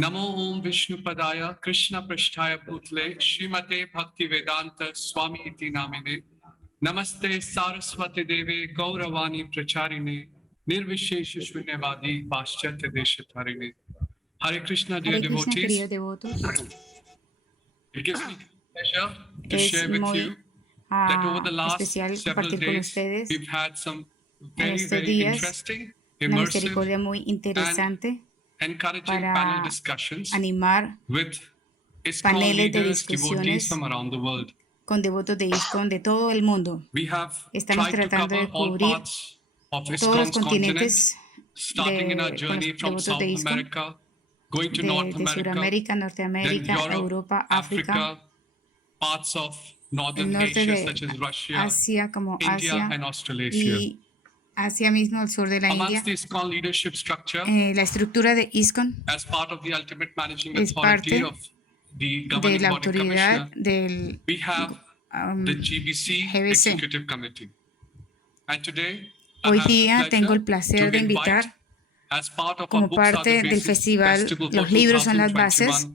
Namo Om Vishnupadaya Krishna Prasthaya Bhutle Srimate Bhaktivedanta Swami Iti Namine Namaste Saraswati Deve Gauravani Pracharine Nirvishesha Shunyavadi Paschatya Deshatarine. Hare Krishna, dear Hare Krishna, devotees. queridos devotos. It gives me pleasure to Es share with muy you that over the last especial several compartir con days ustedes we've had some en very, estos very días interesting, una immersive, misericordia muy and interesante encouraging panel para discussions animar with ISKCON paneles de leaders, devotees discusiones from around the world. con devotos de ISKCON de todo el mundo. We have Estamos tried to tratando cover de all cubrir parts of todos los ISKCON's continent, continentes starting in our con los journey from devotos de South ISKCON, America, going to North de America, Sudamérica, then Norteamérica, Europe, Europa, África, Africa, parts of el Northern norte Asia de such as Russia, Asia como India, Asia and Australasia. y Asia mismo, el sur de la India. Amongst the ISKCON leadership structure, La estructura de ISKCON as part of the ultimate managing es authority parte of the de governing la body autoridad commissioner, del we have the GBC GBC. Executive Committee. And today, Hoy I have día the tengo el pleasure placer de to invite, invitar, as part of our como Books Are the parte del Basis festival Festival for Los libros son las bases,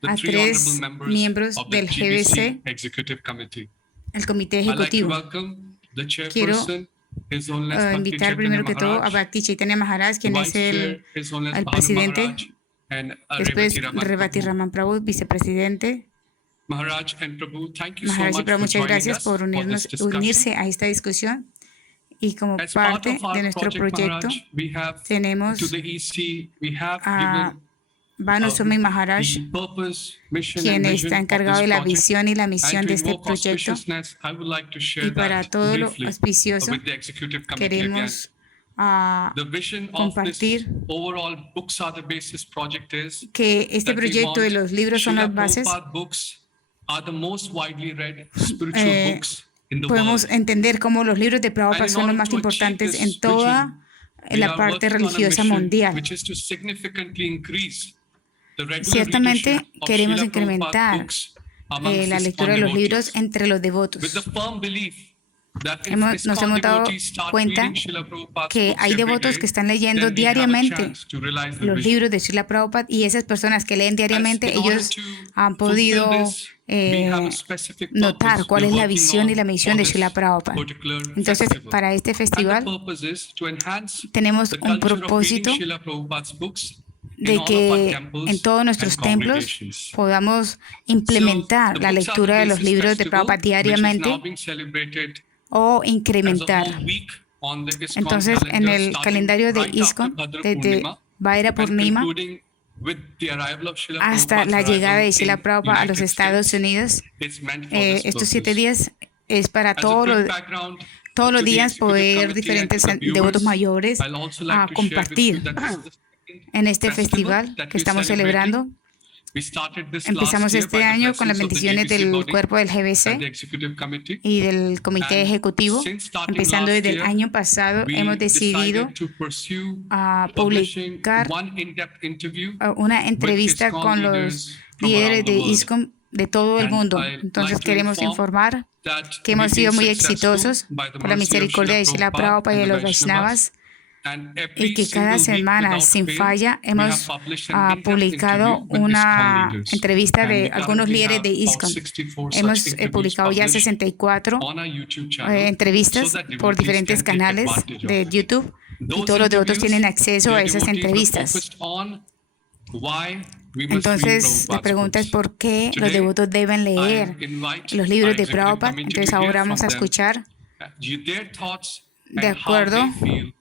2021, the a 3 honorable 3 members miembros of the del GBC GBC, Executive Committee. el comité I'd like to ejecutivo. welcome the Quiero chairperson, His Holiness Bhakti invitar Chaitanya primero que todo a Maharaj, Bhakti Chaitanya Maharaj, the quien es Vice Chair, His Holiness el Bhanu presidente, Maharaj, and después Revati Raman Revati Prabhu. Raman Prabhu, vicepresidente. Maharaj and Prabhu, thank you so Maharaj y much Prabhu, for muchas joining gracias us por for this unirse discussion. a esta discusión. Y como As part parte of de our nuestro project, proyecto, Maharaj, we have tenemos to the EC, we have a given Bhanu Swami Maharaj, the purpose, mission, quien and está vision of encargado this de la project. visión y la And misión to de este invoke proyecto. auspiciousness, I would like to Y share para that todo lo briefly auspicioso, with the executive committee again. queremos The vision of this compartir overall Books Are the Basis project is que este that we proyecto de want los libros son Srila las bases. Prabhupada books are the most widely read spiritual books in the Podemos world. entender cómo los libros de Prabhupada And in son los order más to achieve importantes this en toda vision, we la are parte working on a religiosa mission mundial. which is to significantly increase the regular Ciertamente readership of queremos Srila Prabhupada incrementar books amongst la ISKCON lectura de los libros devotees, entre los with devotos. the firm belief that if Nos ISKCON hemos dado devotees start cuenta reading Srila Prabhupada's que books hay every devotos day, que están leyendo then we have a diariamente chance to realize the los vision. libros de Srila Prabhupada, y esas personas que leen diariamente, In order ellos to han fulfill podido this, we have a specific notar purpose cuál we're es la working visión y la on misión for de this Srila Prabhupada. particular Entonces, festival. para este And the festival purpose is to enhance tenemos the un culture of reading propósito Srila Prabhupada's books in de all of our que temples en todos nuestros and templos congregations. podamos So, implementar the la Books Are the lectura de los Basis libros de Festival, Prabhupada which is now diariamente being celebrated o as a incrementar. whole week on the ISKCON Entonces, en calendar, el starting calendario de right after ISKCON, Bhadra desde Purnima Vaira and Purnima concluding with the arrival of Srila hasta Prabhupada's la llegada arrival de Srila in Prabhupada a los United Estados States. Unidos, It's meant for this estos 7 purpose. días es para As a todos quick los background todos los to the días executive poder committee and to diferentes the devotos viewers, mayores I'll also a like to share with you compartir that this is the second en este festival festival that que we're estamos celebrating. celebrando. We started this Empezamos last year este by the año con las blessings of the bendiciones GBC del body cuerpo del and the GBC executive committee. y del comité And ejecutivo. since starting Empezando last desde el year, año pasado, we hemos decidido decided to pursue publicar publishing one in-depth interview una with entrevista ISKCON con los leaders from líderes around the de world. ISKCON de todo el And mundo. I'd Entonces like to queremos inform informar that que hemos we've sido been muy successful exitosos by the por la mercy of misericordia de Srila Prabhupada y de and the los Vaishnavas, and y every que cada single week semana without sin fail, falla we have hemos published an in-depth publicado interview with ISKCON una leaders. entrevista And de we algunos currently líderes have de about ISKCON. 64 Hemos such interviews publicado ya published 64 on our YouTube channel so entrevistas that por devotees diferentes can take canales advantage de of it. YouTube, y Those todos los devotos interviews, tienen acceso a dear esas devotees, were entrevistas. focused on why we must read Entonces, la Prabhupada's pregunta es books. por qué los Today, devotos deben leer I invite los libros our de executive Prabhupada. committee Entonces, to hear ahora vamos a from them escuchar their thoughts de and how acuerdo they feel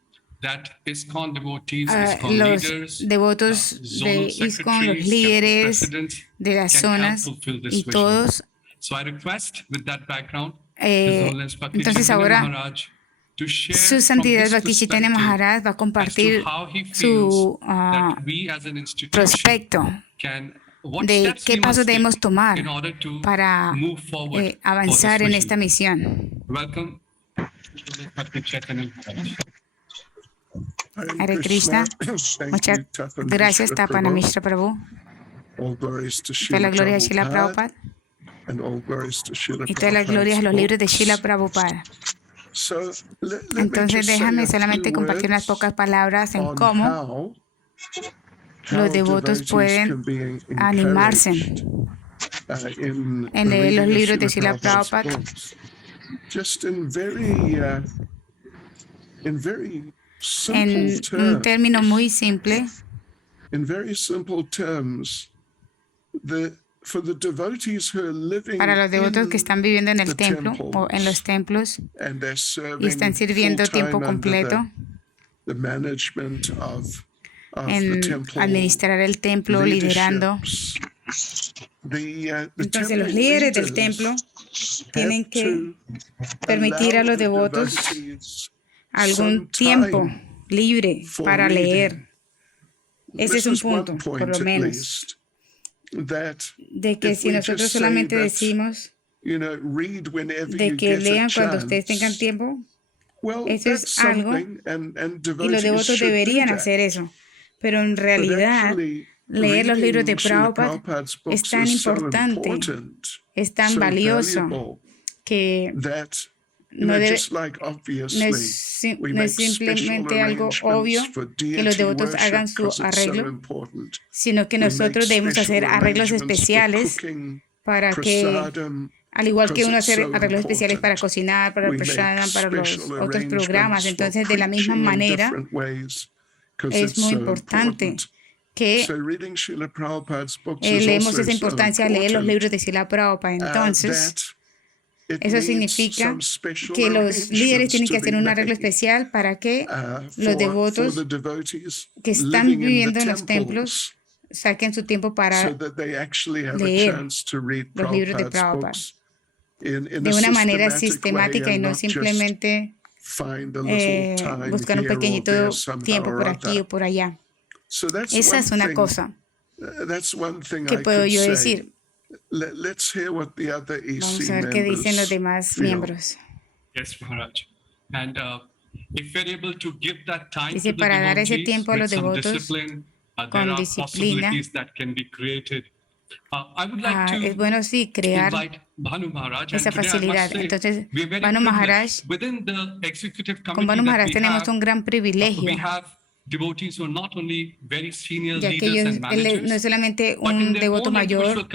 that ISKCON devotees, a ISKCON los leaders, devotos de zonal ISKCON, los secretaries, líderes presidents de las can help zonas fulfill this y vision. todos. So I request with that background, His Holiness Bhakti Entonces Chaitanya ahora Maharaj to share Su from Santidad his Bhakti Chaitanya perspective Maharaj va a as to compartir how he feels su that we as an institution prospecto can, what de steps qué we pasos must debemos take tomar in order to para move forward for avanzar this en vision. esta misión. Welcome, Bhakti Chaitanya Maharaj. Hare Krishna. Muchas gracias, Tapana Mishra Prabhu. Toda la gloria a Srila Prabhupada y todas las glorias a los libros de Srila Prabhupada. Entonces déjame solamente compartir unas pocas palabras en cómo los devotos pueden animarse en leer los libros de Srila Prabhupada en un término muy simple. Para los devotos que están viviendo en el templo o en los templos y están sirviendo tiempo completo en administrar el templo, liderando. Entonces los líderes del templo tienen que permitir a los devotos algún tiempo libre para leer. Ese es un punto, por lo menos, de que si nosotros solamente decimos de que lean cuando ustedes tengan tiempo, eso es algo y los devotos deberían hacer eso, pero en realidad leer los libros de Prabhupada es tan importante, es tan valioso que no es simplemente algo obvio que los devotos hagan su arreglo, sino que nosotros debemos hacer arreglos especiales para que, al igual que uno hace arreglos especiales para cocinar, para el prasadam, para los otros programas, entonces de la misma manera es muy importante que leemos esa importancia de leer los libros de Srila Prabhupada. Entonces, eso significa que los líderes tienen que hacer un arreglo especial para que los devotos que están viviendo en los templos saquen su tiempo para leer los libros de Prabhupada de una manera sistemática y no simplemente buscar un pequeñito tiempo por aquí o por allá. Esa es una cosa que puedo yo decir. Vamos a ver qué dicen los demás miembros. Dice, para dar ese tiempo a los devotos con disciplina, es bueno sí crear esa facilidad. Entonces, Bhanu Maharaj, con Bhanu Maharaj tenemos un gran privilegio, ya que él no es solamente un devoto mayor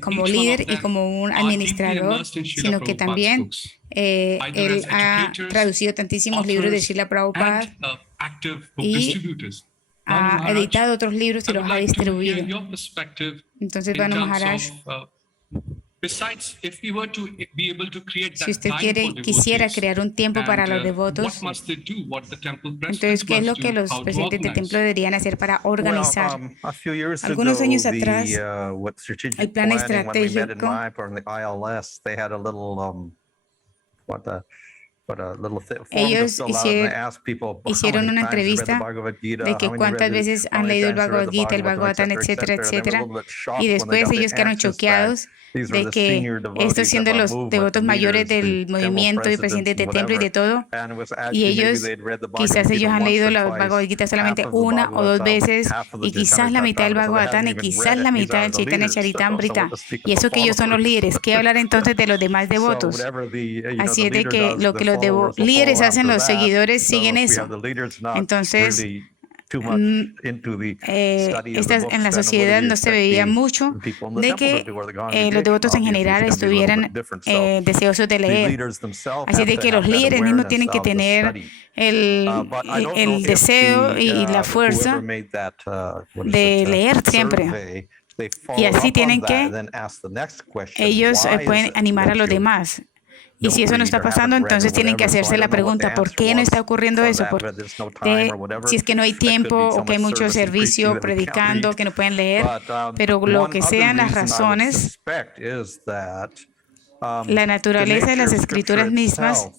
como líder y como un administrador, sino que también él ha traducido tantísimos libros de Srila Prabhupada y ha editado otros libros y los ha distribuido. Entonces, Bhanu Maharaj, si usted quisiera crear un tiempo para los devotos, entonces, ¿qué es lo que los presidentes del templo deberían hacer para organizar? Algunos años atrás, el plan estratégico ellos hicieron una entrevista de que cuántas veces han leído el Bhagavad Gita, el Bhagavatam, etcétera, etcétera, y después ellos quedaron choqueados de que estos siendo los devotos mayores del movimiento y presidentes de templo y de todo, y ellos quizás ellos han leído la Bhagavad Gita solamente una o dos veces y quizás la mitad del Bhagavatam y quizás la mitad del Chaitanya Charitamrita, y eso que ellos son los líderes. ¿Qué hablar entonces de los demás devotos? Así es de que lo que los líderes hacen, los seguidores siguen eso. Entonces, en la sociedad no se veía mucho de que los devotos en general estuvieran deseosos de leer. Así de que los líderes mismos tienen que tener el deseo y la fuerza de leer siempre. Y así tienen que ellos pueden animar a los demás. Y si eso no está pasando, entonces tienen que hacerse la pregunta, ¿por qué no está ocurriendo eso? Si es que no hay tiempo o que hay mucho servicio predicando, que no pueden leer, pero lo que sean las razones, la naturaleza de las escrituras mismas,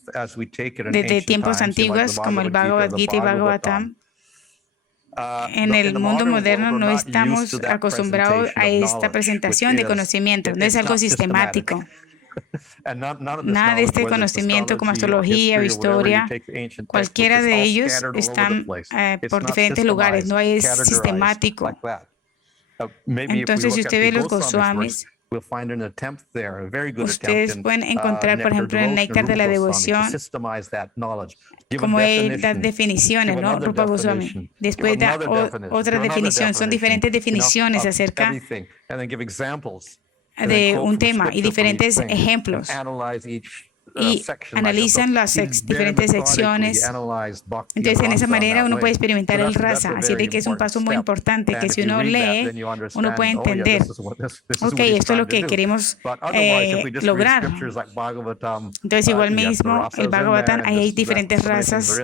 desde tiempos antiguos, como el Bhagavad Gita y Bhagavatam, en el mundo moderno no estamos acostumbrados a esta presentación de conocimiento, no es algo sistemático. Nada de este conocimiento como astrología o historia, cualquiera de ellos están por diferentes lugares, no es sistemático. Entonces, si usted ve los Goswamis, Ustedes pueden encontrar, por ejemplo, en el Néctar de la Devoción, como las definiciones, ¿no? Rupa Goswami. Después da otra definición. Son diferentes definiciones acerca de un tema y diferentes ejemplos. Y analizan las diferentes secciones. Entonces, en esa manera uno puede experimentar el rasa. Así de que es un paso muy importante que si uno lee, uno puede entender, ok, esto es lo que queremos lograr. Entonces, igual mismo, el Bhagavatam, ahí hay diferentes razas.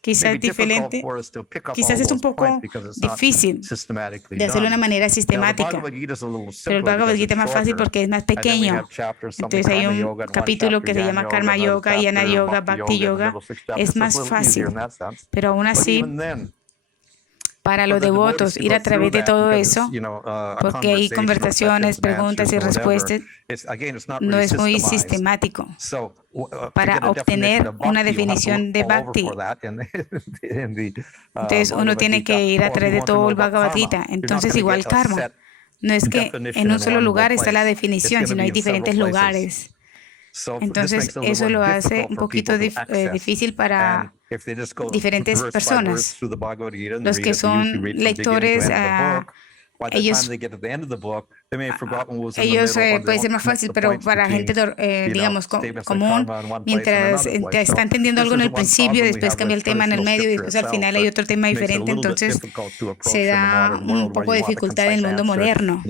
Quizás diferente, quizás es un poco difícil de hacerlo de una manera sistemática. Pero el Bhagavad Gita es más fácil porque es más pequeño. Entonces, hay un capítulo que se llama Karma Yoga, Jnana Yoga, Bhakti Yoga. Es más fácil, pero aún así, para los devotos, ir a través de todo eso, porque hay conversaciones, preguntas y respuestas, no es muy sistemático para obtener una definición de Bhakti. Entonces, uno tiene que ir a través de todo el Bhagavad Gita. Entonces, igual karma. No es que en un solo lugar está la definición, sino hay diferentes lugares. Entonces, eso lo hace un poquito difícil para diferentes personas. Los que son lectores, ellos puede ser más fácil, pero para gente, digamos, común, mientras está entendiendo algo en el principio, después cambia el tema en el medio y después al final hay otro tema diferente, entonces se da un poco de dificultad en el mundo moderno.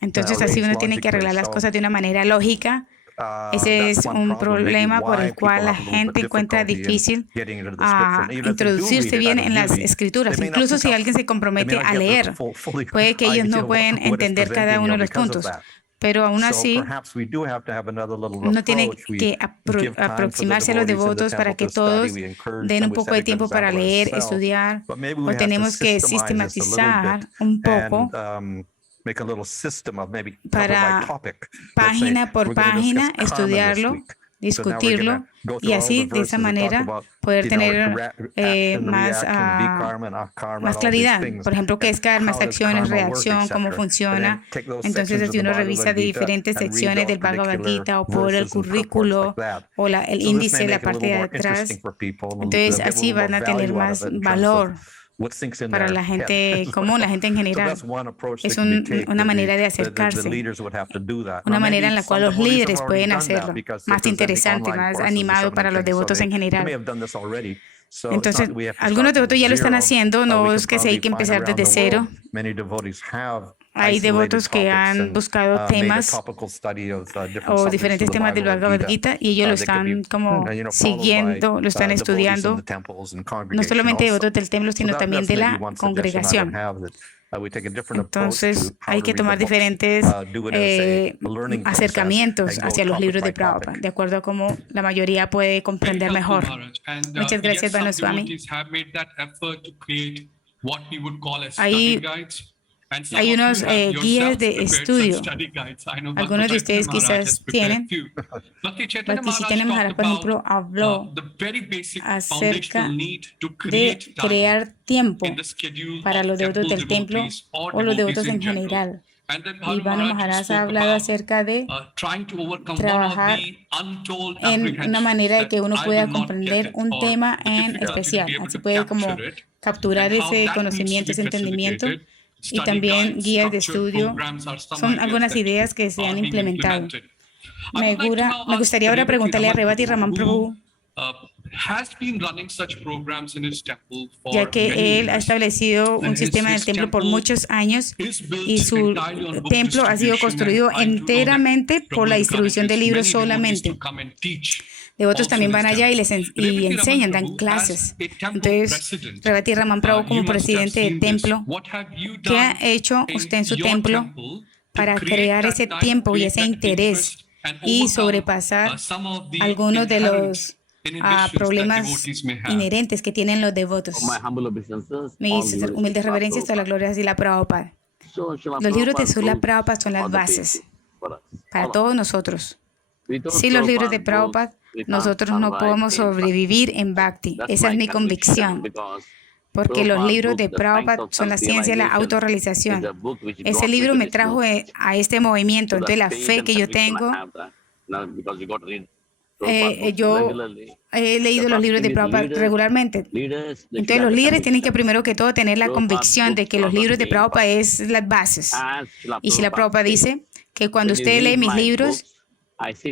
Entonces, así uno tiene que arreglar las cosas de una manera lógica. Ese es un problema por el cual la gente encuentra difícil introducirse bien en las escrituras. Incluso si alguien se compromete a leer, puede que ellos no pueden entender cada uno de los puntos. Pero aún así, uno tiene que aproximarse a los devotos para que todos den un poco de tiempo para leer, estudiar, o tenemos que sistematizar un poco para página por página estudiarlo, discutirlo y así de esa manera poder tener más claridad. Por ejemplo, qué es karma, acciones, reacción, cómo funciona. Entonces, si uno revisa de diferentes secciones del Bhagavad Gita o por el currículo o el índice, la parte de atrás, entonces así van a tener más valor para la gente común, la gente en general. Es una manera de acercarse, una manera en la cual los líderes pueden hacerlo, más interesante, más animado para los devotos en general. Entonces, algunos devotos ya lo están haciendo, no es que hay que empezar desde cero. Hay devotos que han buscado temas o diferentes temas del Bhagavad Gita y ellos lo están como siguiendo, lo están estudiando, no solamente devotos del templo, sino también de la congregación. Entonces, hay que tomar diferentes acercamientos hacia los libros de Prabhupada, de acuerdo a cómo la mayoría puede comprender mejor. Muchas gracias, Bhanu Swami. Hay unos guías de estudio. Algunos de ustedes quizás tienen. Bhakti Chaitanya Maharaj, por ejemplo, habló acerca de crear tiempo para los devotos del templo o los devotos en general. Y Bhanu Maharaj ha hablado acerca de trabajar en una manera de que uno pueda comprender un tema en especial. Así puede como capturar ese conocimiento, ese entendimiento. Y también guías de estudio. Son algunas ideas que se han implementado. Me gustaría ahora preguntarle a Revati Raman Prabhu, ya que él ha establecido un sistema en el templo por muchos años y su templo ha sido construido enteramente por la distribución de libros solamente. Devotos también van allá y enseñan, dan clases. Entonces, Revati Raman Prabhu, como presidente del templo, ¿qué ha hecho usted en su templo para crear ese tiempo y ese interés y sobrepasar algunos de los problemas inherentes que tienen los devotos? Mis humildes reverencias a la gloria de Srila Prabhupada. Los libros de Srila Prabhupada son las bases para todos nosotros. Sin los libros de Prabhupada, nosotros no podemos sobrevivir en Bhakti. Esa es mi convicción. porque los libros de Prabhupada son la ciencia de la autorrealización. Ese libro me trajo a este movimiento. Entonces la fe que yo tengo, yo he leído los libros de Prabhupada regularmente. Entonces los líderes tienen que primero que todo tener la convicción de que los libros de Prabhupada es las bases. Y Srila Prabhupada dice que cuando usted lee mis libros,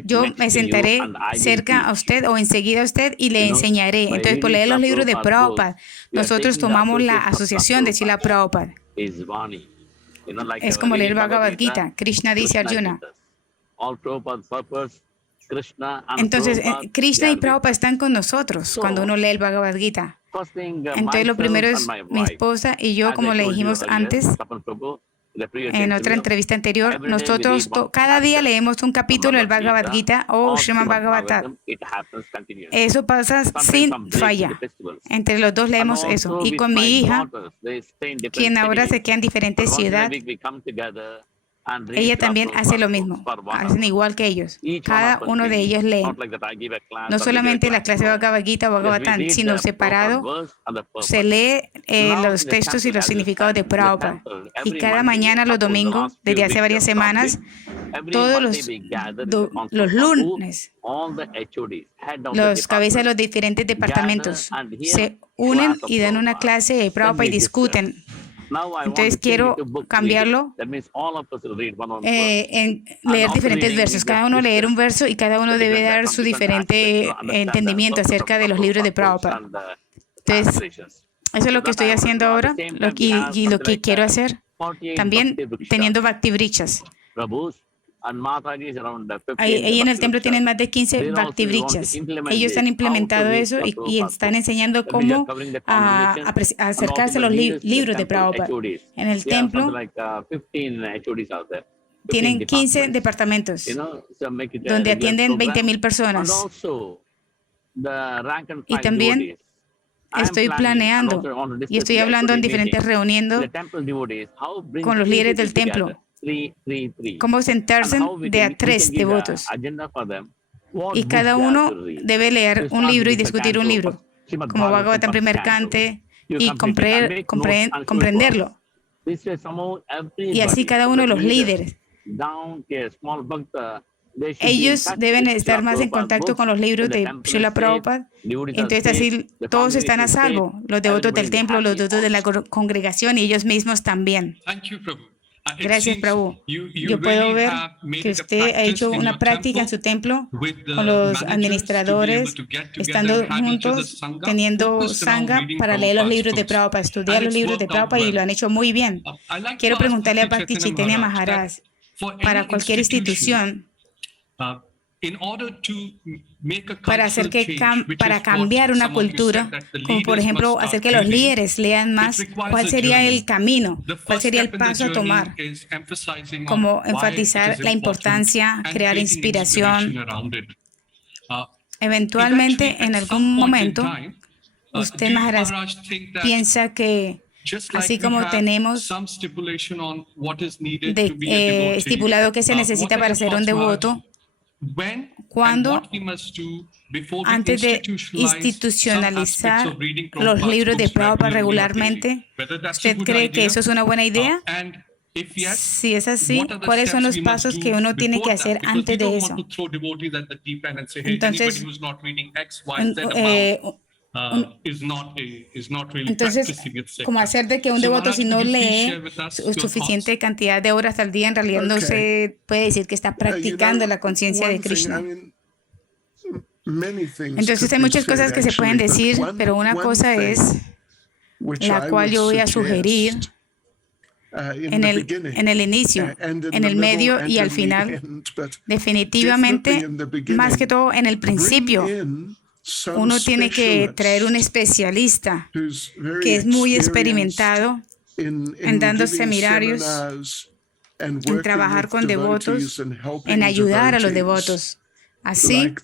yo me sentaré cerca a usted o enseguida a usted y le enseñaré. Entonces, por leer los libros de Prabhupada, nosotros tomamos la asociación de Srila Prabhupada. Es como leer Bhagavad Gita. Krishna dice a Arjuna. Entonces, Krishna y Prabhupada están con nosotros cuando uno lee el Bhagavad Gita. Entonces, lo primero es mi esposa y yo, como le dijimos antes, en otra entrevista anterior, nosotros cada día leemos un capítulo del Bhagavad Gita o Srimad Bhagavatam. Eso pasa sin falla. Entre los dos leemos eso. Y con mi hija, quien ahora se queda en diferentes ciudades, ella también hace lo mismo, hacen igual que ellos. Cada uno de ellos lee. No solamente la clase de Bhagavad Gita o Bhagavatam, sino separado, se lee los textos y los significados de Prabhupada. Y cada mañana, los domingos, desde hace varias semanas, todos los lunes, los cabezas de los diferentes departamentos se unen y dan una clase de Prabhupada y discuten. Entonces quiero cambiarlo en leer diferentes versos. Cada uno leer un verso y cada uno debe dar su diferente entendimiento acerca de los libros de Prabhupada. Entonces, eso es lo que estoy haciendo ahora y lo que quiero hacer. También teniendo Bhakti Vriksas. Ahí en el templo tienen más de 15 Bhakti Vriksas. Ellos están implementando eso y están enseñando cómo acercarse a los libros de Prabhupada. En el templo tienen 15 departamentos donde atienden 20,000 personas. Y también estoy planeando y estoy hablando en diferentes reuniones con los líderes del templo. Cómo sentarse de a 3 devotos. Y cada uno debe leer un libro y discutir un libro, como Bhagavatam primer cante, y comprenderlo. Y así cada uno de los líderes. Ellos deben estar más en contacto con los libros de Srila Prabhupada. Entonces así todos están a salvo. Los devotos del templo, los devotos de la congregación y ellos mismos también. Gracias, Prabhu. Yo puedo ver que usted ha hecho una práctica en su templo con los administradores, estando juntos, teniendo sangha para leer los libros de Prabhupada, estudiar los libros de Prabhupada y lo han hecho muy bien. Quiero preguntarle a Bhakti Chaitanya Maharaj, para cualquier institución, para cambiar una cultura, como por ejemplo hacer que los líderes lean más, ¿cuál sería el camino? ¿Cuál sería el paso a tomar? Como enfatizar la importancia, crear inspiración. Eventualmente, en algún momento, usted, Maharaj, piensa que así como tenemos estipulado que se necesita para ser un devoto, cuando antes de institucionalizar los libros de Prabhupada regularmente, ¿usted cree que eso es una buena idea? Si es así, ¿cuáles son los pasos que uno tiene que hacer antes de eso? Entonces, como hacer de que un devoto, si no lee suficiente cantidad de horas al día, en realidad no se puede decir que está practicando la conciencia de Krishna. Entonces hay muchas cosas que se pueden decir, pero una cosa es la cual yo voy a sugerir en el inicio, en el medio y al final. Definitivamente, más que todo en el principio, uno tiene que traer un especialista que es muy experimentado en dando seminarios, en trabajar con devotos, en ayudar a los devotos. Así,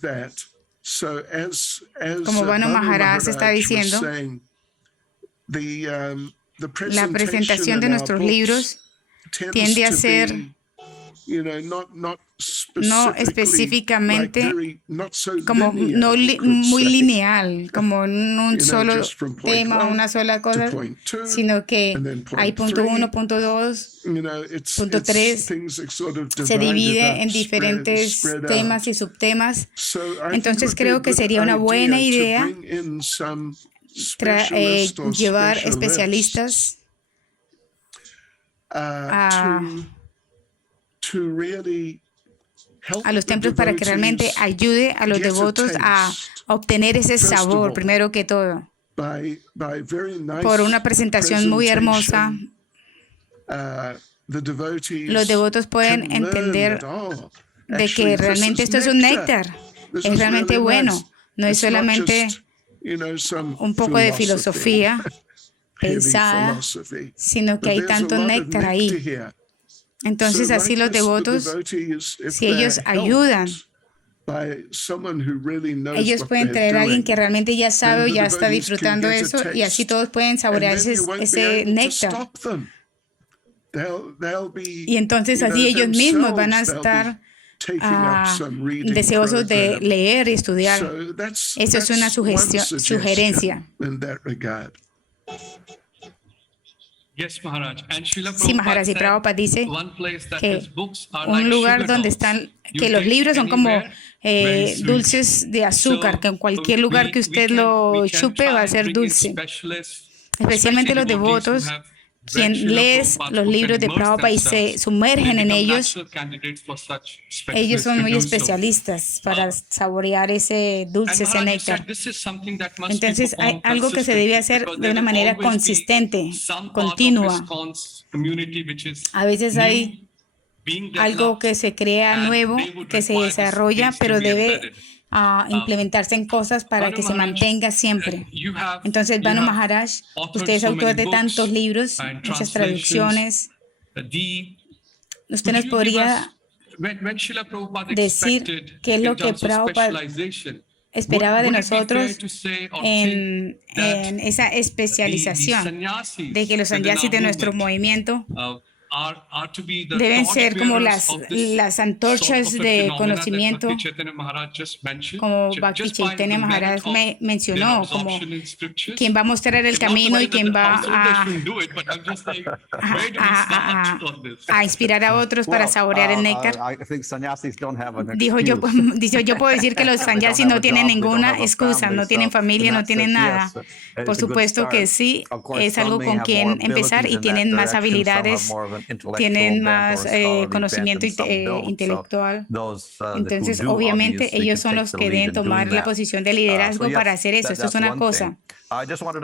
como Bhanu Maharaj está diciendo, la presentación de nuestros libros tiende a ser no específicamente como no muy lineal, como en un solo tema, una sola cosa, sino que hay punto 1, punto 2, punto 3, se divide en diferentes temas y subtemas. Entonces creo que sería una buena idea llevar especialistas a los templos para que realmente ayude a los devotos a obtener ese sabor, primero que todo, por una presentación muy hermosa. Los devotos pueden entender de que realmente esto es un néctar, es realmente bueno, no es solamente un poco de filosofía pensada, sino que hay tanto néctar ahí. Entonces, así los devotos, si ellos ayudan, ellos pueden traer a alguien que realmente ya sabe o ya está disfrutando eso, y así todos pueden saborear ese néctar. Y entonces así ellos mismos van a estar deseosos de leer y estudiar. Eso es una sugerencia. Sí, Maharaj, y Prabhupada dice que un lugar donde están, que los libros son como dulces de azúcar, que en cualquier lugar que usted lo chupe va a ser dulce. Especialmente los devotos, quien lee los libros de Prabhupada y se sumergen en ellos, ellos son muy especialistas para saborear ese dulce, ese néctar. Entonces hay algo que se debe hacer de una manera consistente, continua. A veces hay algo que se crea nuevo, que se desarrolla, pero debe implementarse en cosas para que se mantenga siempre. Entonces, Banu Maharaj, usted es autor de tantos libros, muchas traducciones. ¿Usted nos podría decir qué es lo que Prabhupada esperaba de nosotros en esa especialización, de que los sannyasis de nuestro movimiento deben ser como las antorchas de conocimiento, como Bhakti Chaitanya Maharaj mencionó, como quien va a mostrar el camino y quien va a inspirar a otros para saborear el néctar. Dijo yo puedo decir que los sannyasis no tienen ninguna excusa, no tienen familia, no tienen nada. Por supuesto que sí, es algo con quien empezar y tienen más habilidades, tienen más conocimiento intelectual. Entonces, obviamente, ellos son los que deben tomar la posición de liderazgo para hacer eso. Esto es una cosa.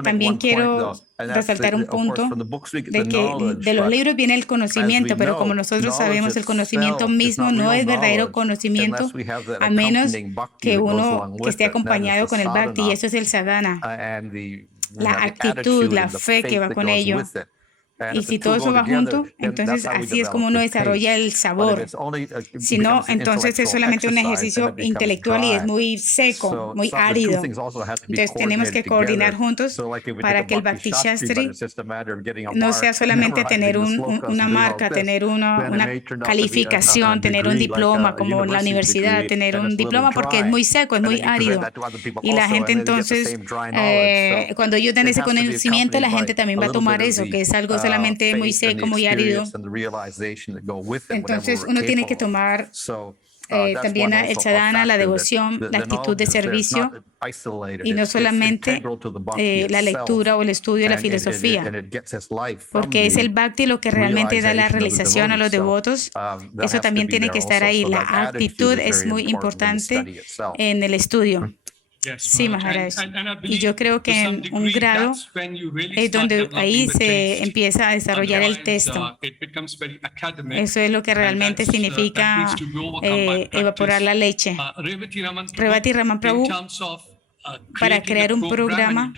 También quiero resaltar un punto de que de los libros viene el conocimiento, pero como nosotros sabemos, el conocimiento mismo no es verdadero conocimiento a menos que uno que esté acompañado con el bhakti, y eso es el sadhana, la actitud, la fe que va con ello. Y si todo eso va junto, entonces así es como uno desarrolla el sabor. Si no, entonces es solamente un ejercicio intelectual y es muy seco, muy árido. Entonces tenemos que coordinar juntos para que el Bhakti Shastri no sea solamente tener una marca, tener una calificación, tener un diploma como en la universidad, tener un diploma porque es muy seco, es muy árido. Y la gente entonces, cuando ellos dan ese conocimiento, la gente también va a tomar eso, que es algo solamente muy seco, muy árido. Entonces uno tiene que tomar también el sadhana, la devoción, la actitud de servicio, y no solamente la lectura o el estudio de la filosofía, porque es el bhakti lo que realmente da la realización a los devotos. Eso también tiene que estar ahí. La actitud es muy importante en el estudio. Sí, Maharaj. Y yo creo que en un grado es donde ahí se empieza a desarrollar el texto. Eso es lo que realmente significa evaporar la leche. Revati Raman Prabhu, para crear un programa,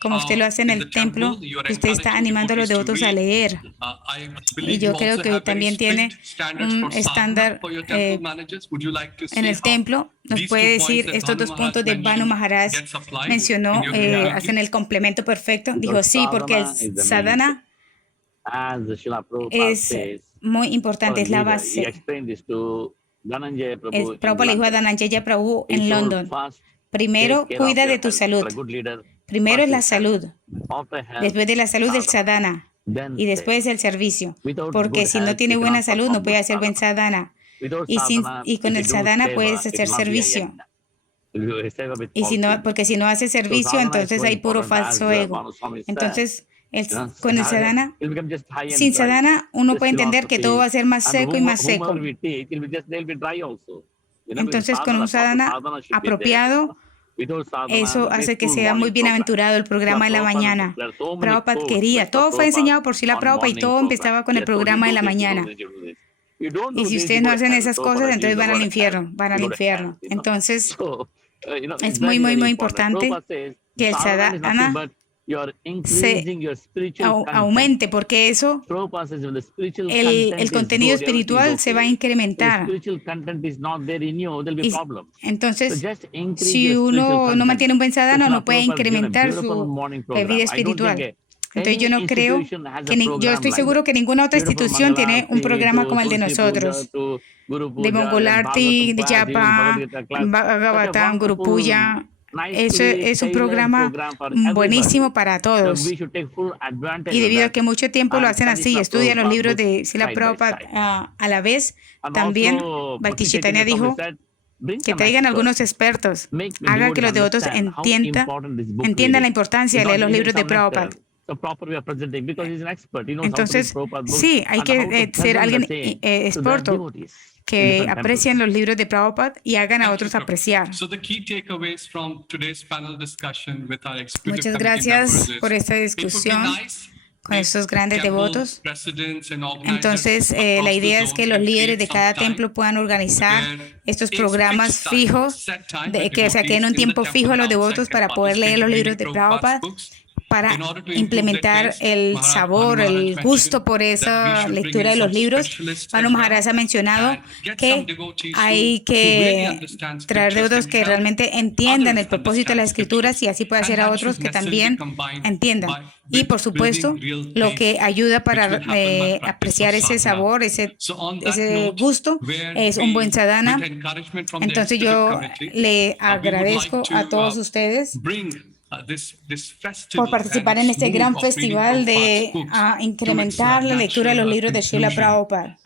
como usted lo hace en el templo, usted está animando a los devotos a leer. Y yo creo que también tiene un estándar en el templo. Nos puede decir estos dos puntos de Banu Maharaj mencionó, hacen el complemento perfecto. Dijo sí, porque el sadhana es muy importante, es la base. Prabhupada le dijo a Dhananjaya Prabhu en London, primero cuida de tu salud. Primero es la salud, después de la salud el sadhana y después el servicio. Porque si no tiene buena salud no puede hacer buen sadhana. Y con el sadhana puedes hacer servicio. Porque si no hace servicio, entonces hay puro falso ego. Entonces, con el sadhana, sin sadhana, uno puede entender que todo va a ser más seco y más seco. Entonces, con un sadhana apropiado, eso hace que sea muy bienaventurado el programa de la mañana. Prabhupada quería, todo fue enseñado por Srila Prabhupada y todo empezaba con el programa de la mañana. Y si ustedes no hacen esas cosas, entonces van al infierno, Entonces, es muy, muy, muy importante que el sadhana se aumente, porque eso, el contenido espiritual se va a incrementar. Entonces, si uno no mantiene un buen sadhana, no puede incrementar su vida espiritual. Entonces yo no creo yo estoy seguro que ninguna otra institución tiene un programa como el de nosotros. De Mangalarti, de Japa, Bhagavatam, Guru Puja. Es un programa buenísimo para todos. Y debido a que mucho tiempo lo hacen así, estudian los libros de Srila Prabhupada a la vez, también Bhakti Chaitanya dijo que traigan algunos expertos, hagan que los devotos entiendan la importancia de leer los libros de Prabhupada. Entonces, sí, hay que ser alguien experto que aprecien los libros de Prabhupada y hagan a otros apreciar. Muchas gracias por esta discusión con estos grandes devotos. Entonces, la idea es que los líderes de cada templo puedan organizar estos programas fijos, que saquen un tiempo fijo a los devotos para poder leer los libros de Prabhupada, para implementar el sabor, el gusto por esa lectura de los libros. Manu Maharaj ha mencionado que hay que traer devotos que realmente entiendan el propósito de las escrituras y así puede hacer a otros que también entiendan. Y por supuesto, lo que ayuda para apreciar ese sabor, ese gusto, es un buen sadhana. Entonces yo le agradezco a todos ustedes por participar en este gran festival de incrementar la lectura de los libros de Srila Prabhupada.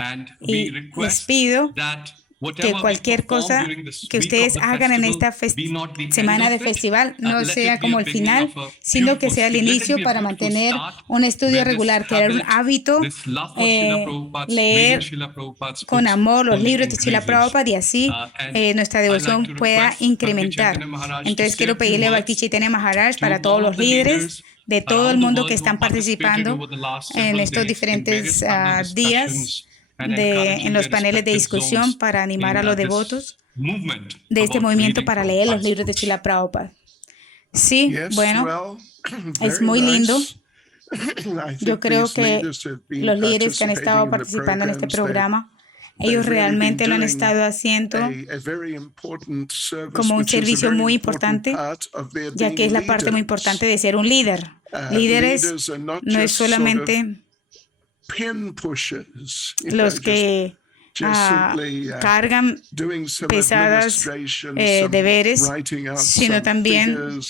Y les pido que cualquier cosa que ustedes hagan en esta semana de festival no sea como el final, sino que sea el inicio para mantener un estudio regular, crear un hábito, leer con amor los libros de Srila Prabhupada y así nuestra devoción pueda incrementar. Entonces quiero pedirle a Bhakti Chaitanya Maharaj para todos los líderes de todo el mundo que están participando en estos diferentes días en los paneles de discusión para animar a los devotos de este movimiento para leer los libros de Srila Prabhupada. Sí, bueno, es muy lindo. Yo creo que los líderes que han estado participando en este programa, ellos realmente lo han estado haciendo como un servicio muy importante, ya que es la parte muy importante de ser un líder. Líderes no es solamente los que cargan pesadas deberes, sino también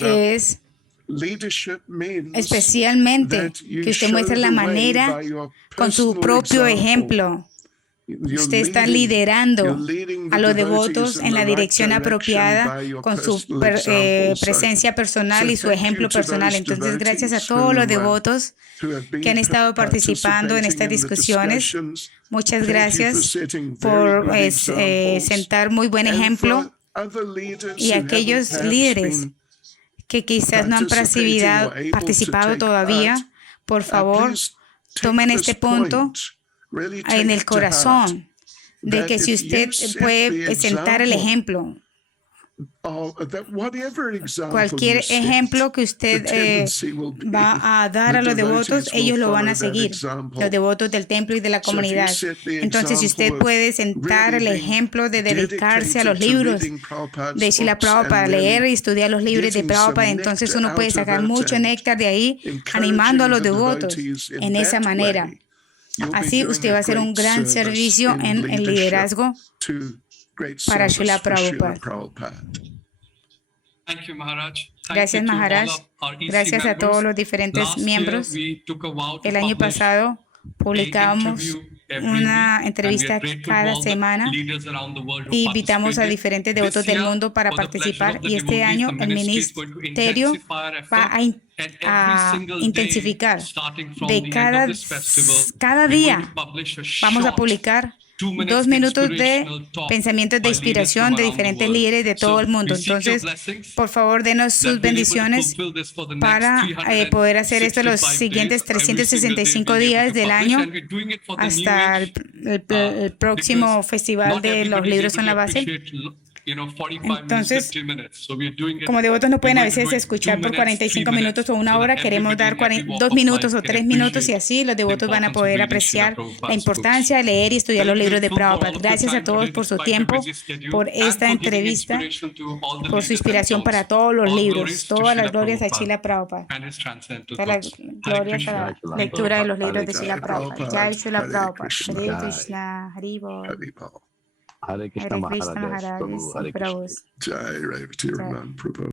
es especialmente que usted muestre la manera con su propio ejemplo. Usted está liderando a los devotos en la dirección apropiada con su presencia personal y su ejemplo personal. Entonces, gracias a todos los devotos que han estado participando en estas discusiones. Muchas gracias por sentar muy buen ejemplo. Y aquellos líderes que quizás no han participado todavía, por favor, tomen este punto en el corazón de que si usted puede sentar el ejemplo, cualquier ejemplo que usted va a dar a los devotos, ellos lo van a seguir, los devotos del templo y de la comunidad. Entonces, si usted puede sentar el ejemplo de dedicarse a los libros de Srila Prabhupada, para leer y estudiar los libros de Prabhupada, entonces uno puede sacar mucho néctar de ahí, animando a los devotos en esa manera. Así usted va a hacer un gran servicio en el liderazgo para Srila Prabhupada. Thank you, Maharaj. Thank Gracias, you to all Maharaj. of our EC Gracias a todos members. los diferentes Last year, miembros. we took a vow to El año publish pasado a publicábamos interview every una week, entrevista and we are grateful to cada all the semana leaders around the world who y invitamos a participated. diferentes devotos This del year, mundo para for the pleasure participar of the y este devotees, año the el ministry is going to ministerio intensify our effort, va and every single day, intensificar. starting from De the end cada, of this festival, cada we're going día to publish a vamos a short publicar 2 minutes 2 minutos de inspirational talk pensamientos de by leaders inspiración from de around the diferentes world. líderes de todo So, el mundo. we seek your Entonces, blessings por favor, denos sus that we're able to bendiciones fulfill this for the next para poder hacer esto los 365 siguientes days, every single day 365 being able días to del publish, año and we're doing it for the new hasta age, el próximo because festival not de los everybody is libros able en la to base. appreciate, 45 Entonces, minutes, 50 minutes. So we're doing it, como devotos no pueden a we're going to veces do it escuchar 2 por minutes, 45 3 minutos o minutes, una so hora, that queremos everybody dar in every walk 2 of minutos life o can 3 minutos y appreciate así los the devotos van a importance of poder reading Srila apreciar la Prabhupada's importancia de books. leer y estudiar Very los libros de grateful for all Prabhupada. of the Gracias a time todos today por su despite your tiempo, busy schedule, por and esta for giving entrevista, inspiration to all the por su leaders inspiración and para souls. todos los All libros. glories to Todas las Srila glorias a Prabhupada Srila Prabhupada. and his transcendental Todas las books. Hare glorias Krishna. a la Thank you. lectura de los libros de Hare Srila Krishna. Prabhupada. Jai Srila Hare Prabhupada. Krishna. Hare Krishna. Hari Bol. Haribol. Hare Krishna Hare Krishna Maharaj, Maharaj Prabhu, y Hare Krishna. Prabhu. Jai Ravati Raman Prabhu.